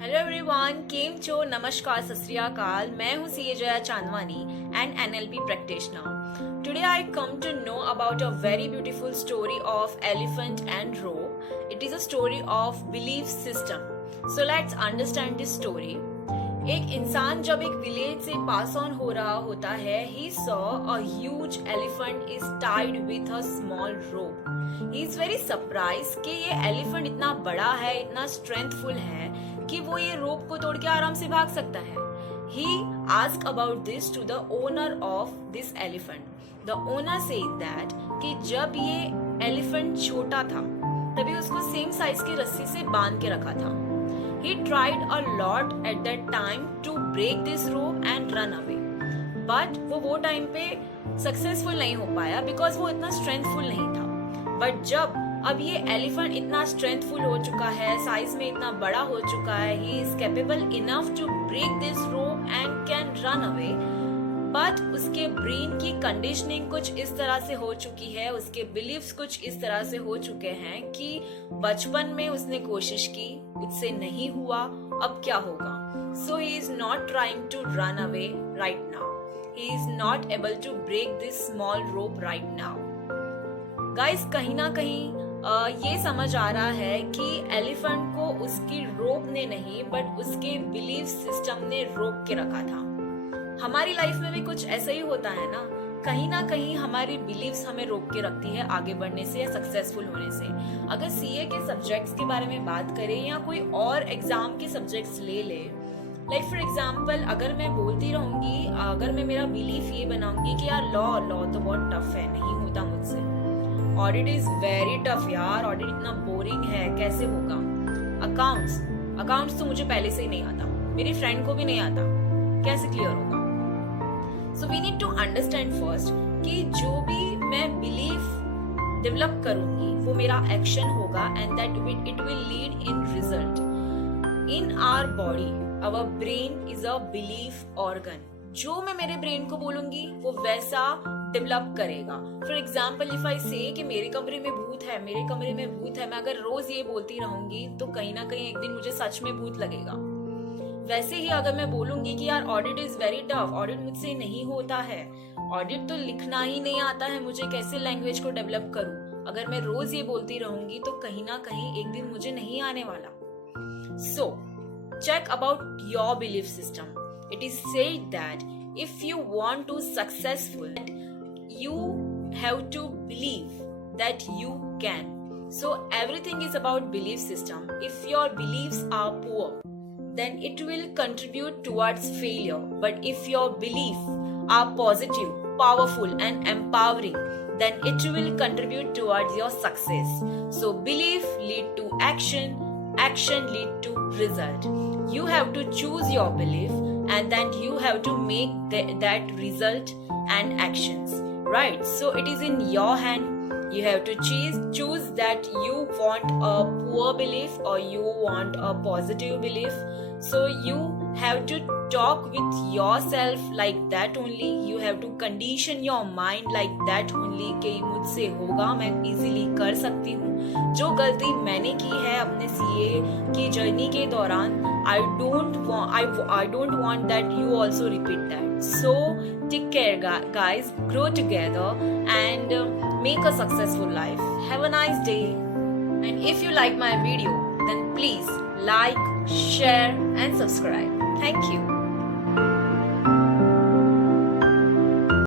Hello everyone, केम चो, नमस्कार, सत श्री अकाल। मैं हूँ CA Jaya Chandwani and NLP practitioner. Today I come to know about a very beautiful story of elephant and rope. It is a story of belief system. So let's understand this story. एक इंसान जब एक village से pass on हो रहा होता है, he saw a huge elephant is tied with a small rope. He is very surprised कि ये एलिफेंट इतना बड़ा है, इतना स्ट्रेंथफुल है कि वो ये रोप को तोड़ के आराम से भाग सकता है। He asked about this to the owner of this elephant. The owner said that कि जब ये एलिफेंट छोटा था तभी उसको सेम साइज की रस्सी से बांध के रखा था। He tried a lot at that time to break this rope and run away. But वो टाइम पे सक्सेसफुल नहीं हो पाया बिकॉज वो इतना स्ट्रेंथफुल नहीं था। बट जब अब ये एलिफेंट इतना स्ट्रेंथफुल हो चुका है, साइज में इतना बड़ा हो चुका है, he is capable enough to break this rope and can run away. But उसके ब्रेन की कंडीशनिंग कुछ इस तरह से हो चुकी है, उसके बिलीव्स कुछ इस तरह से हो चुके हैं कि बचपन में उसने कोशिश की, उससे नहीं हुआ, अब क्या होगा। So he is not trying to run away right now. He is not able to break this small rope right now. Guys, कहीं ना कहीं ये समझ आ रहा है कि एलिफेंट को उसकी रोप ने नहीं बट उसके बिलीफ सिस्टम ने रोक के रखा था। हमारी लाइफ में भी कुछ ऐसा ही होता है ना कहीं हमारी बिलीव्स हमें रोक के रखती है आगे बढ़ने से या सक्सेसफुल होने से। अगर सीए के सब्जेक्ट्स के बारे में बात करें या कोई और एग्जाम के सब्जेक्ट्स ले ले, लाइक फॉर एग्जाम्पल अगर मैं बोलती रहूंगी, अगर मैं मेरा बिलीफ ये बनाऊंगी कि यार लॉ तो बहुत टफ है, नहीं होता मुझसे, ऑडिट इज वेरी टफ यार, ऑडिट इतना बोरिंग है, कैसे होगा। अकाउंट्स तो मुझे पहले से ही नहीं आता, मेरी फ्रेंड को भी नहीं आता, कैसे क्लियर होगा। So we need to understand first कि जो भी मैं बिलीफ डेवलप करूंगी वो मेरा एक्शन होगा and that it will lead in result. In our body our brain is a belief organ. जो मैं मेरे ब्रेन को बोलूंगी वो वैसा डेवलप करेगा। फॉर एग्जाम्पल इफ आई से कि मेरे कमरे में भूत है, मेरे कमरे में भूत है, मैं अगर रोज ये बोलती रहूंगी तो कहीं ना कहीं एक दिन मुझे सच में भूत लगेगा। वैसे ही अगर मैं बोलूंगी कि यार audit is very tough, audit मुझसे नहीं होता है, ऑडिट तो लिखना ही नहीं आता है मुझे, कैसे लैंग्वेज को डेवलप करूं, अगर मैं रोज ये बोलती रहूंगी तो कहीं ना कहीं एक दिन मुझे नहीं आने वाला। So check about your belief system. It is said that if you want to successful you have to believe that you can. So everything is about belief system. If your beliefs are poor, then it will contribute towards failure. But if your beliefs are positive, powerful and empowering, then it will contribute towards your success. So belief lead to action, action lead to result. You have to choose your belief and then you have to make that result and actions. Right, so it is in your hand. You have to choose that you want a poor belief or you want a positive belief. So you have to talk with yourself like that only. You have to condition your mind like that only कि मुझसे होगा, मैं easily कर सकती हूँ। जो गलती मैंने की है अपने सीए की जर्नी के दौरान, I don't want that you also repeat that. So take care guys, grow together and make a successful life. Have a nice day. And if you like my video, then please like, share and subscribe. Thank you.